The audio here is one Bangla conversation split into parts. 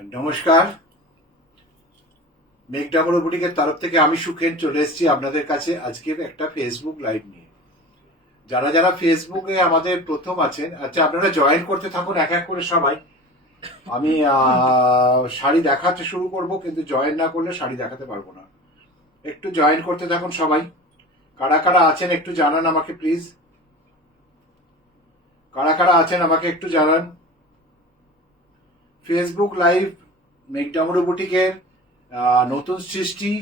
নমস্কার। মেঘডামর বুটিকের তরফ থেকে আমি সুখেন চলে এসেছি আপনাদের কাছে আজকে একটা ফেসবুক লাইভ নিয়ে। যারা যারা ফেসবুকে আমাদের প্রথম আছেন, আচ্ছা আপনারা জয়েন করতে থাকুন এক এক করে সবাই। আমি শাড়ি দেখাতে শুরু করব, কিন্তু জয়েন না করলে শাড়ি দেখাতে পারবো না। একটু জয়েন করতে থাকুন সবাই। কারা কারা আছেন একটু জানান আমাকে প্লিজ। কারা কারা আছেন আমাকে একটু জানান। ফেসবুক লাইভ মেঘডামরু বুটিকের নতুন সৃষ্টি,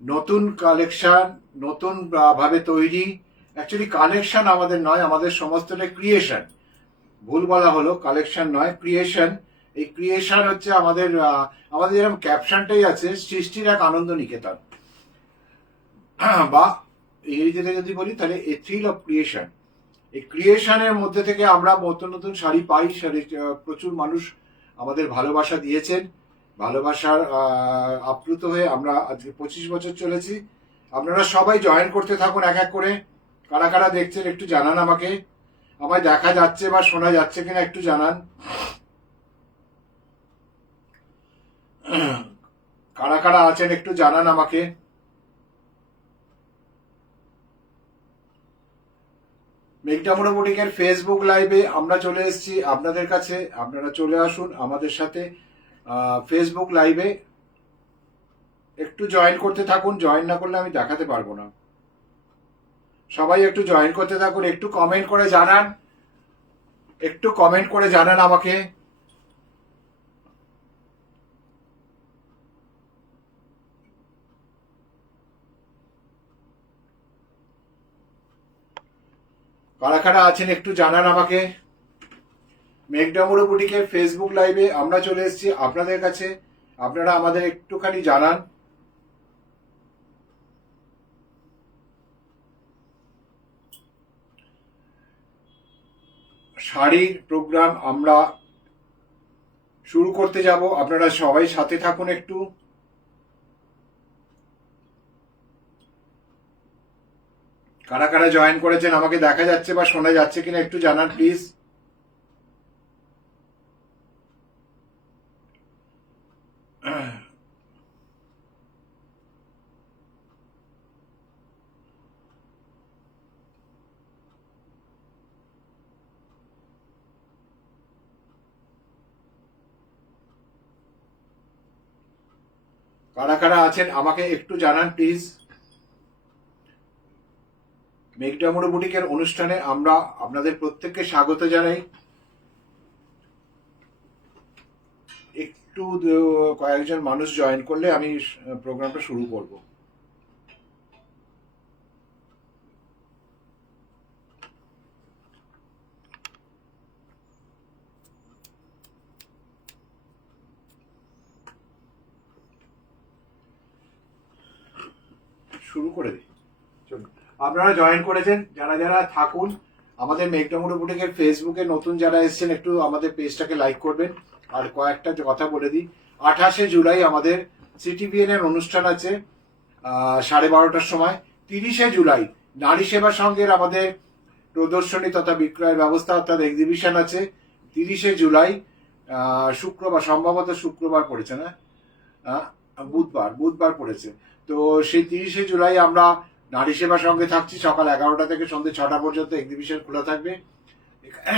নতুন কালেকশন, নতুন ভাবে তৈরি। অ্যাকচুয়ালি কালেকশন আমাদের নয়, আমাদের সমস্তটা ক্রিয়েশন। ভুল বলা হলো, কালেকশন নয়, ক্রিয়েশন। এই ক্রিয়েশন হচ্ছে আমাদের আমাদের যেরকম ক্যাপশনটাই আছে, সৃষ্টির এক আনন্দ নিকেতন, বা ইংরেজিতে যদি বলি তাহলে এ থ্রিল অফ ক্রিয়েশন। এই ক্রিয়েশনের মধ্যে থেকে আমরা নতুন নতুন শাড়ি পাই। শাড়ি প্রচুর মানুষ আমাদের ভালোবাসা দিয়েছেন, ভালোবাসার আপ্লুত হয়ে আমরা আজকে 25 বছর চলেছি। আপনারা সবাই জয়েন করতে থাকুন এক এক করে। কারা কারা দেখছেন একটু জানান আমাকে। আমায় দেখা যাচ্ছে বা শোনা যাচ্ছে কিনা একটু জানান। কারা কারা আছেন একটু জানান আমাকে। মেঘডামরু বুটিকের ফেসবুক লাইভে আমরা চলে এসেছি আপনাদের কাছে। আপনারা চলে আসুন আমাদের সাথে ফেসবুক লাইভে। একটু জয়েন করতে থাকুন, জয়েন না করলে আমি দেখাতে পারবো না। সবাই একটু জয়েন করতে থাকুন, একটু কমেন্ট করে জানান, একটু কমেন্ট করে জানান আমাকে। কারা কারা আছেন একটু জানান আমাকে। মেঘডামরু বুটিকের ফেসবুক লাইভে আমরা চলে এসেছি আপনাদের কাছে। আপনারা আমাদের একটুখানি জানান। শাড়ির প্রোগ্রাম আমরা শুরু করতে যাব, আপনারা সবাই সাথে থাকুন একটু। কারা কারা জয়েন করেছেন আমাকে দেখা যাচ্ছে বা শোনা যাচ্ছে কিনা একটু জানান প্লিজ। কারা কারা আছেন আমাকে একটু জানান প্লিজ। মেঘডামরু বুটিকের অনুষ্ঠানে আমরা আপনাদের প্রত্যেককে স্বাগত জানাই। একটু কয়েকজন মানুষ জয়েন করলে আমি প্রোগ্রামটা শুরু করব। শুরু করে দিই, চলুন। আপনারা জয়েন করেছেন যারা যারা থাকুন। আমাদের মেঘডামরু বুটিকের ফেসবুকে নতুন যারা এসেছেন একটু আমাদের পেজটাকে লাইক করবেন। আর কয়েকটা কথা বলে দিই, 28শে জুলাই আমাদের সিটিভিএন এর অনুষ্ঠান আছে 12:30টার সময়। 30শে জুলাই নারী সেবা সংঘের আমাদের প্রদর্শনী তথা বিক্রয় ব্যবস্থা অর্থাৎ এক্সিবিশন আছে। 30শে জুলাই শুক্রবার, সম্ভবত শুক্রবার পড়েছে না, বুধবার পড়েছে। তো সেই 30শে জুলাই আমরা নারী সেবা সঙ্গে থাকছি। সকাল 11টা থেকে সন্ধ্যে 6টা পর্যন্ত এক্সিবিশন খোলা থাকবে।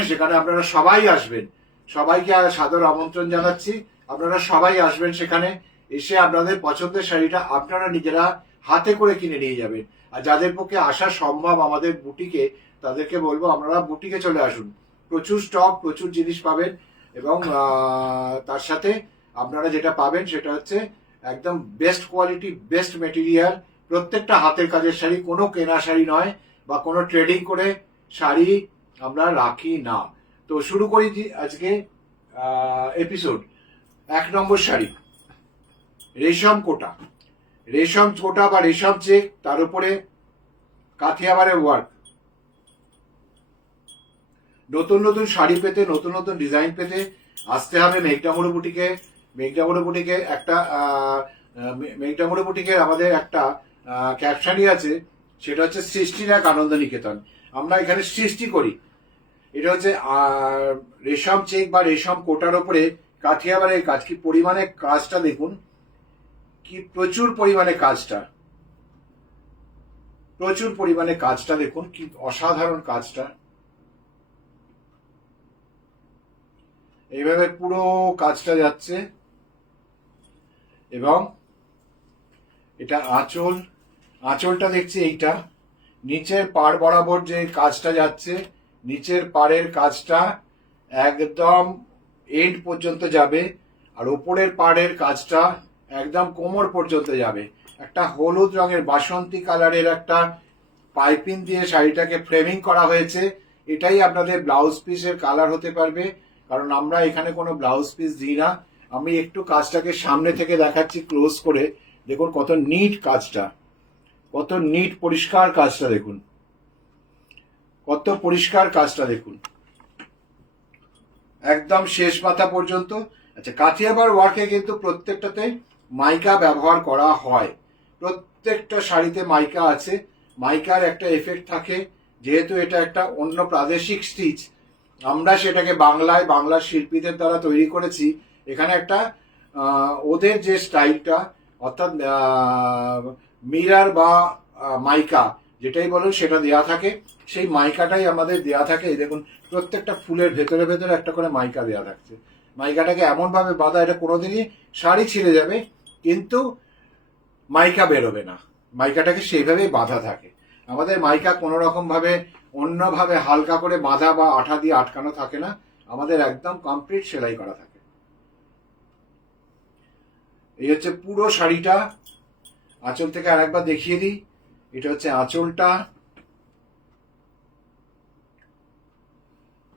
সেখানে আপনারা সবাই আসবেন, সবাইকে সাদর আমন্ত্রণ জানাচ্ছি। আপনারা সবাই আসবেন সেখানে। এসে আপনাদের পছন্দের শাড়িটা আপনারা নিজেরা হাতে করে কিনে নিয়ে যাবেন। আর যাদের পক্ষে আসা সম্ভব আমাদের বুটিকে, তাদেরকে বলবো আপনারা বুটিকে চলে আসুন। প্রচুর স্টক, প্রচুর জিনিস পাবেন। এবং তার সাথে আপনারা যেটা পাবেন সেটা হচ্ছে একদম বেস্ট কোয়ালিটি, বেস্ট মেটেরিয়াল। প্রত্যেকটা হাতের কাজের শাড়ি, কোনো কেনা শাড়ি নয় বা কোনো ট্রেডিং করে শাড়ি আমরা রাখি না। তো শুরু করি আজকে এপিসোড। 1 নম্বর শাড়ি, রেশম কোটা। রেশম কোটা বা রেশম চেক, তার উপরে কাথিয়াবারের ওয়ার্ক। নতুন নতুন শাড়ি পেতে, নতুন নতুন ডিজাইন পেতে আসতে হবে মেঘডামরু বুটিকে। মেঘডামরু বুটিকের একটা মেঘডামরু বুটিকের আমাদের একটা ক্যাপশনই আছে, সেটা হচ্ছে সৃষ্টির এক আনন্দ নিকেতন। আমরা এখানে সৃষ্টি করি। এটা হচ্ছে রেশম চেক বা রেশম কোটার উপরে কাঠিয়াবাড়ের কাজ, কি পরিমাণে কাজটা দেখুন, কি প্রচুর পরিমাণে কাজটা, প্রচুর পরিমাণে কাজটা দেখুন, কি অসাধারণ কাজটা। এইভাবে পুরো কাজটা যাচ্ছে এবং এটা আঁচল, আঁচলটা দেখছি এইটা, নিচের পাড় বরাবর যে কাজটা যাচ্ছে, নিচের পাড়ের কাজটা একদম এন্ড পর্যন্ত যাবে, আর ওপরের পাড়ের কাজটা একদম কোমর পর্যন্ত যাবে। একটা হলুদ রঙের বাসন্তী কালারের একটা পাইপিং দিয়ে শাড়িটাকে ফ্রেমিং করা হয়েছে। এটাই আপনাদের ব্লাউজ পিসের কালার হতে পারবে, কারণ আমরা এখানে কোনো ব্লাউজ পিস দিই না। আমি একটু কাজটাকে সামনে থেকে দেখাচ্ছি ক্লোজ করে, দেখুন কত নিট কাজটা, কত নিট পরিষ্কার কাজটা দেখুন, কত পরিষ্কার কাজটা দেখুন, একদম শেষ মাথা পর্যন্ত। আচ্ছা, কাঠিয়াবার ওয়ার্কে কিন্তু প্রত্যেকটাতে মাইকা ব্যবহার করা হয়, প্রত্যেকটা শাড়িতে মাইকা আছে। মাইকার একটা এফেক্ট থাকে, যেহেতু এটা একটা অন্য প্রাদেশিক স্টিচ, আমরা সেটাকে বাংলায় বাংলার শিল্পীদের দ্বারা তৈরি করেছি। এখানে একটা ওদের যে স্টাইলটা, অর্থাৎ মিরার বা মাইকা যেটাই বলুন সেটা দেয়া থাকে, সেই মাইকাটাই আমাদের দেয়া থাকে। এই দেখুন প্রত্যেকটা ফুলের ভেতরে ভেতরে একটা করে মাইকা দেয়া থাকছে। মাইকাটাকে এমন ভাবে বাঁধা, এটা কোনোদিনই শাড়ি ছিঁড়ে যাবে কিন্তু মাইকা বেরোবে না, মাইকাটাকে সেইভাবেই বাঁধা থাকে। আমাদের মাইকা কোনো রকম ভাবে অন্যভাবে হালকা করে বাঁধা বা আঠা দিয়ে আটকানো থাকে না, আমাদের একদম কমপ্লিট সেলাই করা থাকে। এই হচ্ছে পুরো শাড়িটা। আঁচল থেকে আরেকবার দেখিয়ে দিই, এটা হচ্ছে আঁচলটা,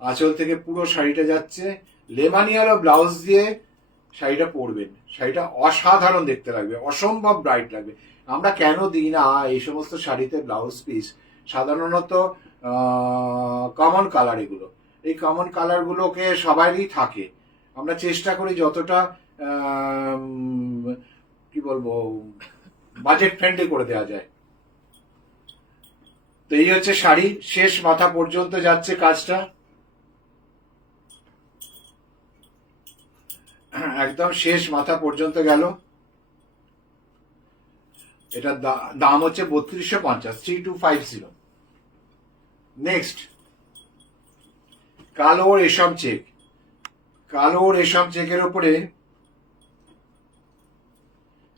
আঁচল থেকে পুরো শাড়িটা যাচ্ছে। লেমানিয়ালো ব্লাউজ দিয়ে শাড়িটা পরবেন, শাড়িটা অসাধারণ দেখতে লাগবে, অসম্ভব ব্রাইট লাগবে। আমরা কেন দিই না এই সমস্ত শাড়িতে ব্লাউজ পিস? সাধারণত কমন কালার, এগুলো এই কমন কালারগুলোকে সবারই থাকে। আমরা চেষ্টা করি যতটা কি বলবো বাজেট ফ্রেন্ডলি করে দেওয়া যায়। তো এই হচ্ছে শাড়ি, শেষ মাথা পর্যন্ত যাচ্ছে কাজটা, একদম শেষ মাথা পর্যন্ত গেল। এটার দাম হচ্ছে 3250, 3250। নেক্সট, কালো রেশম চেক। কালো রেশম চেকের উপরে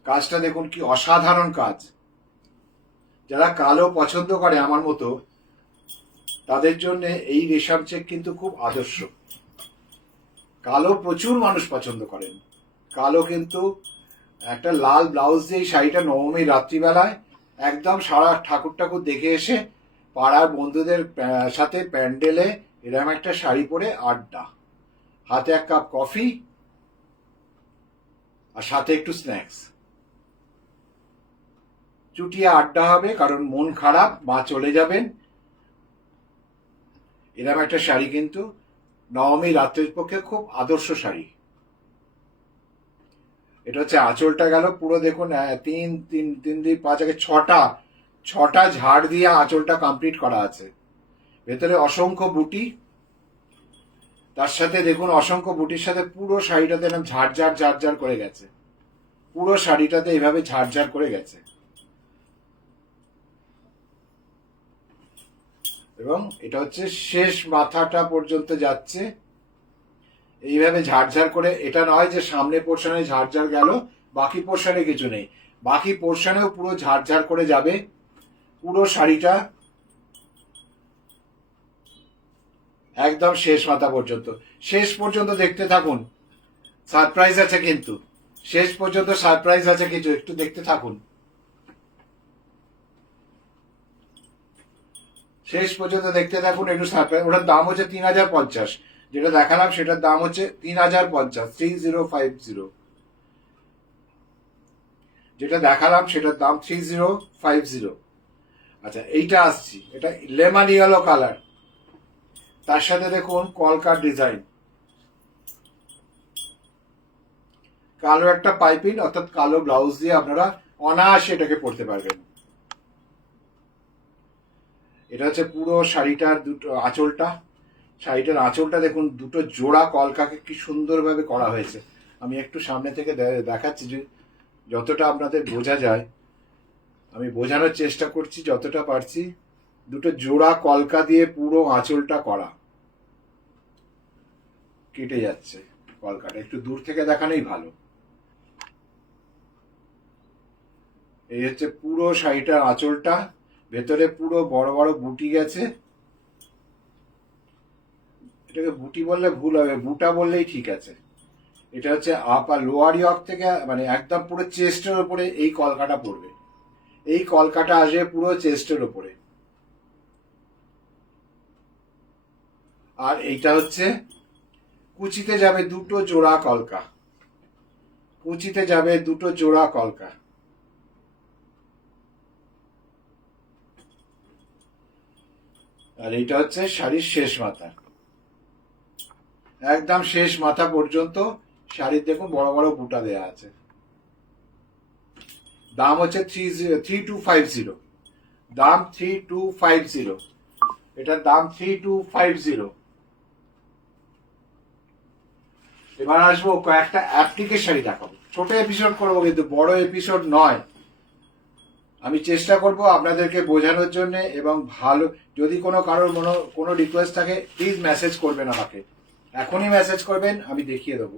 কাজটা দেখুন, কি অসাধারণ কাজ। যারা কালো পছন্দ করে আমার মতো, তাদের জন্য এই রেশম চেক কিন্তু খুব আদর্শ। কালো প্রচুর মানুষ পছন্দ করেন, কালো কিন্তু একটা লাল ব্লাউজ দিয়ে এই শাড়িটা নবমী রাত্রিবেলায় একদম সারা ঠাকুর ঠাকুর দেখে এসে পাড়ার বন্ধুদের সাথে প্যান্ডেলে এরকম একটা শাড়ি পরে আড্ডা, হাতে এক কাপ কফি আর সাথে একটু স্ন্যাক্স, চুটিয়ে আড্ডা হবে, কারণ মন খারাপ, মা চলে যাবেন। এরকম একটা শাড়ি কিন্তু নবমী রাত্রির পক্ষে খুব আদর্শ শাড়ি। এটা হচ্ছে আঁচলটা গেল পুরো, দেখুন 3 3 3 2 5 আগে 6টা ঝাড় দিয়ে আঁচলটা কমপ্লিট করা আছে। ভেতরে অসংখ্য বুটি, তার সাথে দেখুন অসংখ্য বুটির সাথে পুরো শাড়িটাতে এরকম ঝাড় ঝাড় করে গেছে, পুরো শাড়িটাতে এইভাবে ঝাড় করে গেছে। এবং এটা হচ্ছে শেষ মাথাটা পর্যন্ত যাচ্ছে এইভাবে ঝাড় করে। এটা নয় যে সামনে পোর্শনে ঝাড় গেল, বাকি পোর্শনে কিছু নেই, বাকি পোর্শনেও পুরো ঝাড় করে যাবে পুরো শাড়িটা, একদম শেষ মাথা পর্যন্ত। শেষ পর্যন্ত দেখতে থাকুন, সারপ্রাইজ আছে কিন্তু, শেষ পর্যন্ত সারপ্রাইজ আছে কিছু, একটু দেখতে থাকুন। শেষ পর্যন্ত দেখতে থাকুন, একটু সারপ্রাইজ। ওটার দাম হচ্ছে 3050, যেটা দেখালাম সেটার দাম হচ্ছে 3050, 3050। যেটা দেখালাম সেটার দাম 3050। আচ্ছা, এইটা আসছি, এটা লেমন ইয়েলো কালার, তার সাথে দেখুন কলকার ডিজাইন, কালো একটা পাইপিং, অর্থাৎ কালো ব্লাউজ দিয়ে আপনারা অনায়াসে এটাকে পরতে পারবেন। এটা হচ্ছে পুরো শাড়িটার দুটো আঁচলটা, শাড়িটার আঁচলটা দেখুন, দুটো জোড়া কলকাকে কি সুন্দরভাবে করা হয়েছে। আমি একটু সামনে থেকে দেখাচ্ছি যে যতটা আপনাদের বোঝা যায়, আমি বোঝানোর চেষ্টা করছি যতটা পারছি। দুটো জোড়া কলকা দিয়ে পুরো আঁচলটা করা, কেটে যাচ্ছে কলকাটা, একটু দূর থেকে দেখানোই ভালো। এই হচ্ছে পুরো শাড়িটার আঁচলটা, ভেতরে পুরো বড় বড় বুটি গেছে। এটাকে বুটি বললে ভুল হবে, বুটা বললেই ঠিক আছে। এটা হচ্ছে আপার লোয়ার ইয়ক থেকে মানে একদম পুরো চেস্টের ওপরে এই কলকাটা পড়বে, এই কলকাটা আসবে পুরো চেস্টের ওপরে। আর এইটা হচ্ছে কুচিতে যাবে দুটো জোড়া কলকা, কুচিতে যাবে দুটো জোড়া কলকা। আর এইটা হচ্ছে শাড়ির শেষ মাথা, একদম শেষ মাথা পর্যন্ত শাড়ির দেখুন বড় বড় বুটা দেয়া আছে। দাম হচ্ছে 3250, দাম 3250, এটার দাম 3250। এবার আসবো কয়েকটা অ্যাপ্লিকের শাড়ি দেখাবো, ছোট এপিসোড করবো কিন্তু বড় এপিসোড নয়। আমি চেষ্টা করব আপনাদেরকে বোঝানোর জন্য, এবং ভালো যদি কোনো কারোর কোনো রিকোয়েস্ট থাকে প্লিজ মেসেজ করবেন আমাকে, এখনই মেসেজ করবেন, আমি দেখিয়ে দেবো।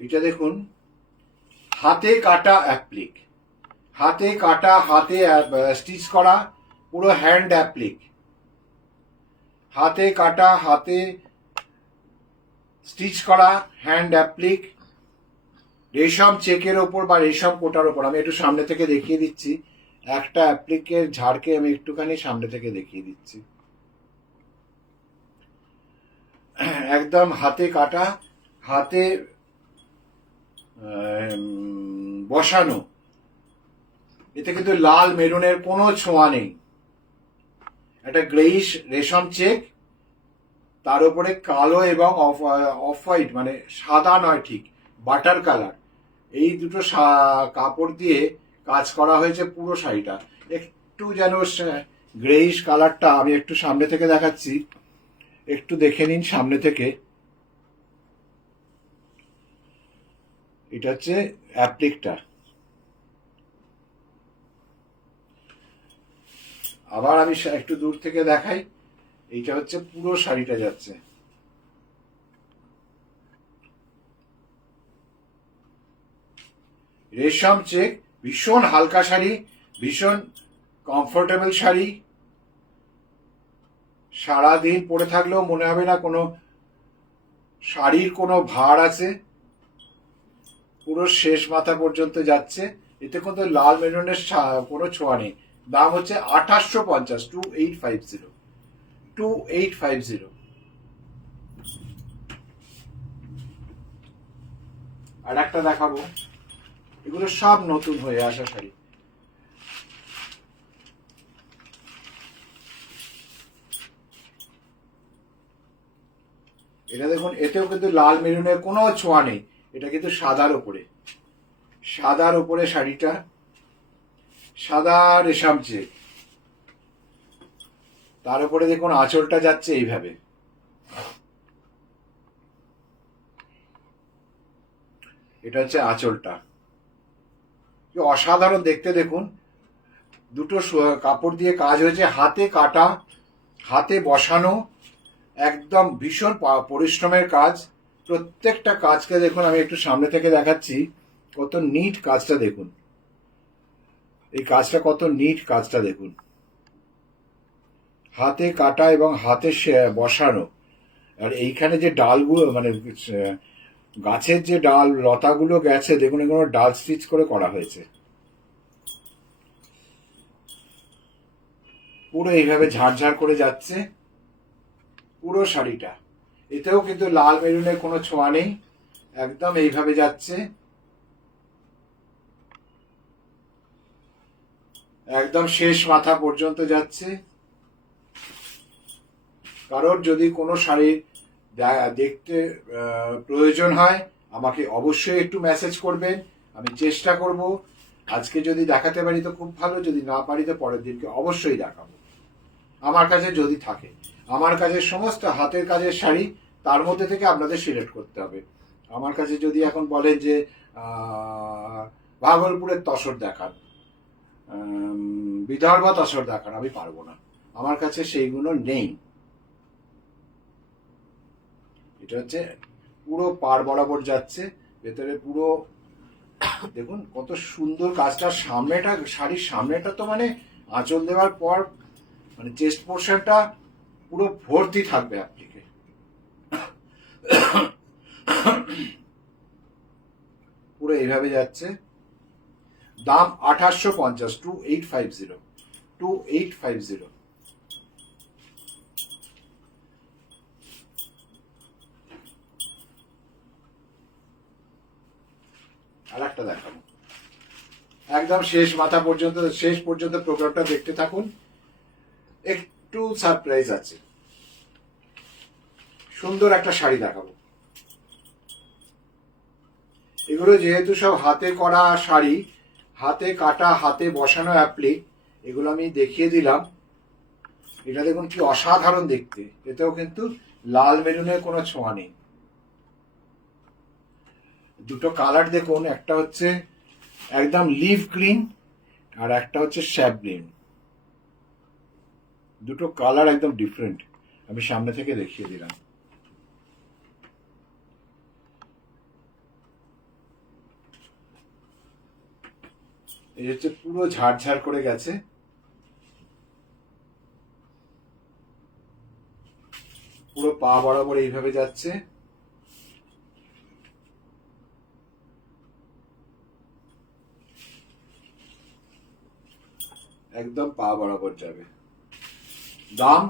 এটা দেখুন, হাতে কাটা অ্যাপ্লিক, হাতে কাটা, হাতে স্টিচ করা, পুরো হ্যান্ড অ্যাপ্লিক, হাতে কাটা, হাতে স্টিচ করা হ্যান্ড অ্যাপ্লিক, রেশম চেকের ওপর বা রেশম কোটার ওপর। আমি একটু সামনে থেকে দেখিয়ে দিচ্ছি, একটা অ্যাপ্লিকের ঝাড়কে আমি একটুখানি সামনে থেকে দেখিয়ে দিচ্ছি। একদম হাতে কাটা, হাতে বসানো, এতে কিন্তু লাল মেরুনের কোনো ছোঁয়া নেই। একটা গ্রেইশ রেশম চেক, তার উপরে কালো এবং অফ হোয়াইট মানে সাদা নয়, ঠিক বাটার কালার, এই দুটো কাপড় দিয়ে কাজ করা হয়েছে পুরো শাড়িটা। একটু যেন গ্রেইশ কালারটা, আমি একটু সামনে থেকে দেখাচ্ছি, একটু দেখে নিন সামনে থেকে। এটা হচ্ছে অ্যাপ্লিকটা। আবার আমি একটু দূর থেকে দেখাই, এইটা হচ্ছে পুরো শাড়িটা যাচ্ছে। রেশম চেক, ভীষণ হালকা শাড়ি, ভীষণ কমফোর্টেবল শাড়ি, সারাদিন পরে থাকলেও মনে হবে না কোনো শাড়ির কোনো ভার আছে। পুরো শেষ মাথা পর্যন্ত যাচ্ছে, এতে কিন্তু লাল মেরুনের কোনো ছোঁয়া নেই। দাম হচ্ছে 2850, 2850, 2850। আর একটা দেখাবো, এগুলো সব নতুন হয়ে আসা শাড়ি। এটা দেখুন, এতেও কিন্তু লাল মেরুনের কোনো ছোঁয়া নেই, এটা কিন্তু সাদার উপরে, সাদার উপরে শাড়িটা, সাদা রেশম চেক, তার উপরে দেখুন আঁচলটা যাচ্ছে এইভাবে। এটা হচ্ছে আঁচলটা, অসাধারণ দেখতে। দেখুন দুটো কাপড় দিয়ে কাজ হয়েছে, হাতে কাটা, হাতে বসানো, একদম ভীষণ পরিশ্রমের কাজ। প্রত্যেকটা কাজকে দেখুন, আমি একটু সামনে থেকে দেখাচ্ছি, কত নিট কাজটা দেখুন, এই কাজটা কত নিট কাজটা দেখুন, হাতে কাটা এবং হাতে বসানো। আর এইখানে যে ডালগুলো মানে গাছের যে ডাল লতাগুলো গেছে দেখুন, এগুলো ডাল স্টিচ করে করা হয়েছে। পুরো এইভাবে ঝাড়ঝাড় করে যাচ্ছে পুরো শাড়িটা, এতেও কিন্তু লাল মেরুনের কোনো ছোঁয়া নেই, একদম এইভাবে যাচ্ছে, একদম শেষ মাথা পর্যন্ত যাচ্ছে। কারোর যদি কোনো শাড়ি দেখতে প্রয়োজন হয়, আমাকে অবশ্যই একটু মেসেজ করবেন, আমি চেষ্টা করব। আজকে যদি দেখাতে পারি তো খুব ভালো, যদি না পারি তো পরের দিনকে অবশ্যই দেখাবো। আমার কাছে যদি থাকে, আমার কাছে সমস্ত হাতের কাজের শাড়ি, তার মধ্যে থেকে আপনাদের সিলেক্ট করতে হবে। আমার কাছে যদি এখন বলেন যে ভাগলপুরের তসর দেখান, বিদর্ভ তসর দেখান, আমি পারবো না, আমার কাছে সেইগুলো নেই। এটা হচ্ছে পুরো পাড় বরাবর যাচ্ছে, ভেতরে পুরো দেখুন কত সুন্দর কাজটা। সামনেটা, শাড়ির সামনেটা তো মানে আঁচল দেওয়ার পর মানে চেস্ট পোর্শনটা পুরো ভর্তি থাকবে অ্যাপ্লিকে। পুরো এইভাবে যাচ্ছে। দাম 2850, 2850, 2850। আর একটা দেখাবো, একদম শেষ মাথা পর্যন্ত, শেষ পর্যন্ত প্রোগ্রামটা দেখতে থাকুন, একটু সারপ্রাইজ আছে। সুন্দর একটা শাড়ি দেখাবো। এগুলো যেহেতু সব হাতে করা শাড়ি, হাতে কাটা, হাতে বসানো অ্যাপ্লিক, এগুলো আমি দেখিয়ে দিলাম। এটা দেখুন কি অসাধারণ দেখতে, এতেও কিন্তু লাল মেরুনের কোনো ছোঁয়া নেই। দুটো কালার দেখুন, একটা হচ্ছে একদম লিভ গ্রিন আর একটা হচ্ছে শ্যাপ গ্রিন। দুটো কালার একদম ডিফারেন্ট, আমি সামনে থেকে দেখিয়ে দিলাম। এই হচ্ছে পুরো ঝাড় করে গেছে, পুরো পা বরাবর এইভাবে যাচ্ছে। একদম পা বরাবর যাবে। দাম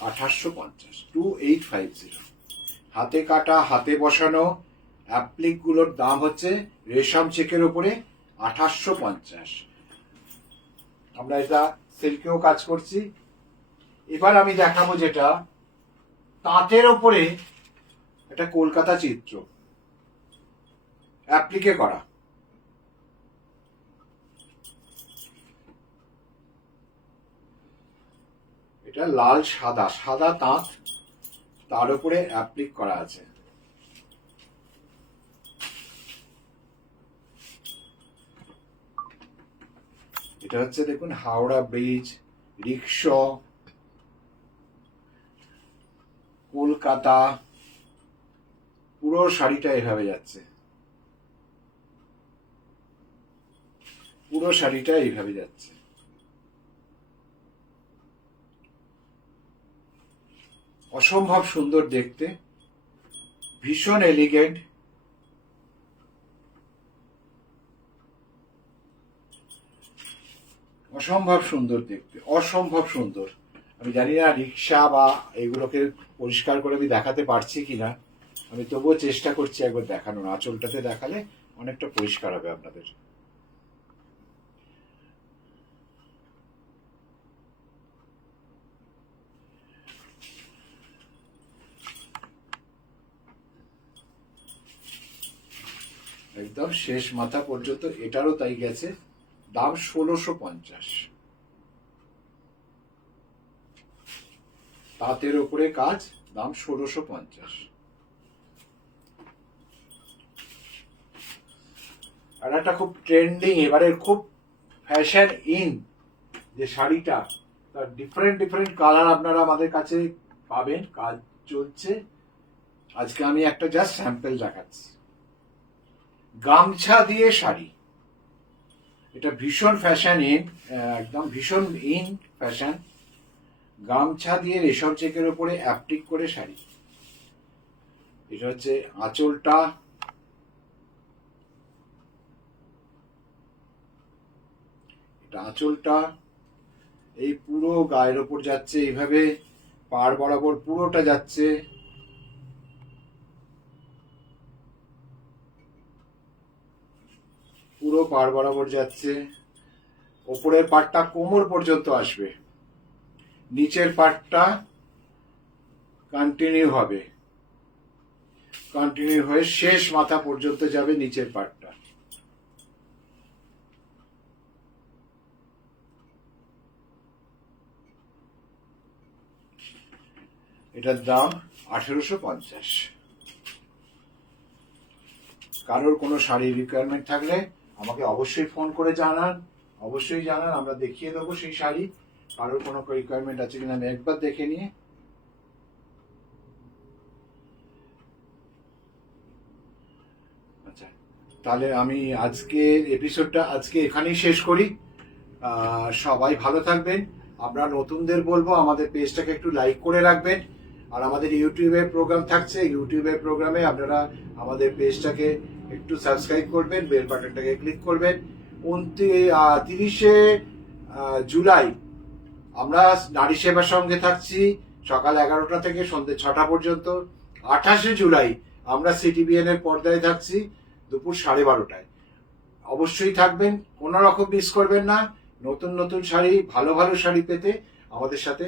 2850, 2850। হাতে কাটা, হাতে বসানো অ্যাপ্লিক গুলোর দাম হচ্ছে রেশম চেকের উপরে 2850। আমরা এটা সিল্কেও কাজ করছি। এবার আমি দেখাবো যেটা তাঁতের ওপরে এটা কলকাতা চিত্র অ্যাপ্লিকে করা। এটা লাল সাদা, সাদা তাঁত, তার উপরে অ্যাপ্লিক করা আছে। এটা হচ্ছে দেখুন হাওড়া ব্রিজ, রিক্সা, কলকাতা, পুরো শাড়িটা এভাবে যাচ্ছে, পুরো শাড়িটা এইভাবে যাচ্ছে। অসম্ভব সুন্দর দেখতে, ভীষণ এলিগেন্ট। অসম্ভব সুন্দর দেখতে, অসম্ভব সুন্দর। আমি জানি না রিক্সা বা এগুলোকে পরিষ্কার করে আমি দেখাতে পারছি কিনা, আমি তবুও চেষ্টা করছি একবার দেখানোর। আঁচলটাতে দেখালে অনেকটা পরিষ্কার হবে আপনাদের। একদম শেষ মাথা পর্যন্ত এটারও তাই গেছে। দাম 1650। তাঁতের উপরে কাজ, দাম 1650। আর একটা খুব ট্রেন্ডিং, এবারে খুব ফ্যাশন ইন যে শাড়িটা, তার ডিফারেন্ট ডিফারেন্ট কালার আপনারা আমাদের কাছে পাবেন, কাজ চলছে। আজকে আমি একটা জাস্ট স্যাম্পল দেখাচ্ছি। গামছা দিয়ে শাড়ি, এটা ভীষণ ফ্যাশন ইন, একদম ভীষণ ইন ফ্যাশন। গামছা দিয়ে রেশম চেকের উপরে অ্যাপ্লিক করে শাড়ি। এটা হচ্ছে আঁচলটা, এটা আঁচলটা, এই পুরো গায়ের ওপর যাচ্ছে এইভাবে, পাড় বরাবর পুরোটা যাচ্ছে। পুরো পাড় বরাবর যাচ্ছে। ওপরের পাটটা কোমর পর্যন্ত আসবে, নিচের পাটটা কন্টিনিউ হবে। কন্টিনিউ হয়ে শেষ মাথা পর্যন্ত যাবে নিচের পার্টটা। এটার দাম 1850। কারোর কোনো শাড়ির রিকোয়ারমেন্ট থাকলে আমাকে অবশ্যই ফোন করে জানান, অবশ্যই জানান, আমরা দেখিয়ে দেবো সেই শাড়ি। কারোর কোনো রিকোয়ারমেন্ট আছে কিনা আমি একবার দেখে নিয়ে। আচ্ছা, তাহলে আমি আজকের এপিসোডটা আজকে এখানেই শেষ করি। সবাই ভালো থাকবেন। আমরা নতুনদের বলবো আমাদের পেজটাকে একটু লাইক করে রাখবেন। আর আমাদের ইউটিউবের প্রোগ্রাম থাকছে, ইউটিউবের প্রোগ্রামে আপনারা আমাদের পেজটাকে একটু সাবস্ক্রাইব করবেন, বেল বাটনটাকে ক্লিক করবেন। 30শে জুলাই আমরা নারী সেবার সঙ্গে থাকছি সকাল 11টা থেকে সন্ধ্যে 6টা পর্যন্ত। 28শে জুলাই আমরা সিটিবিএন এর পর্দায় থাকছি দুপুর 12:30টায়। অবশ্যই থাকবেন, কোনো রকম মিস করবেন না। নতুন নতুন শাড়ি, ভালো ভালো শাড়ি পেতে আমাদের সাথে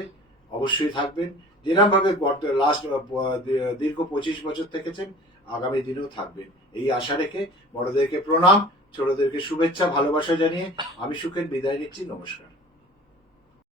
অবশ্যই থাকবেন। যেরকম ভাবে লাস্ট দীর্ঘ 25 বছর থেকেছেন, আগামী দিনেও থাকবেন এই আশা রেখে বড়দেরকে প্রণাম, ছোটদেরকে শুভেচ্ছা ভালোবাসা জানিয়ে আমি সুখের বিদায় নিচ্ছি। নমস্কার।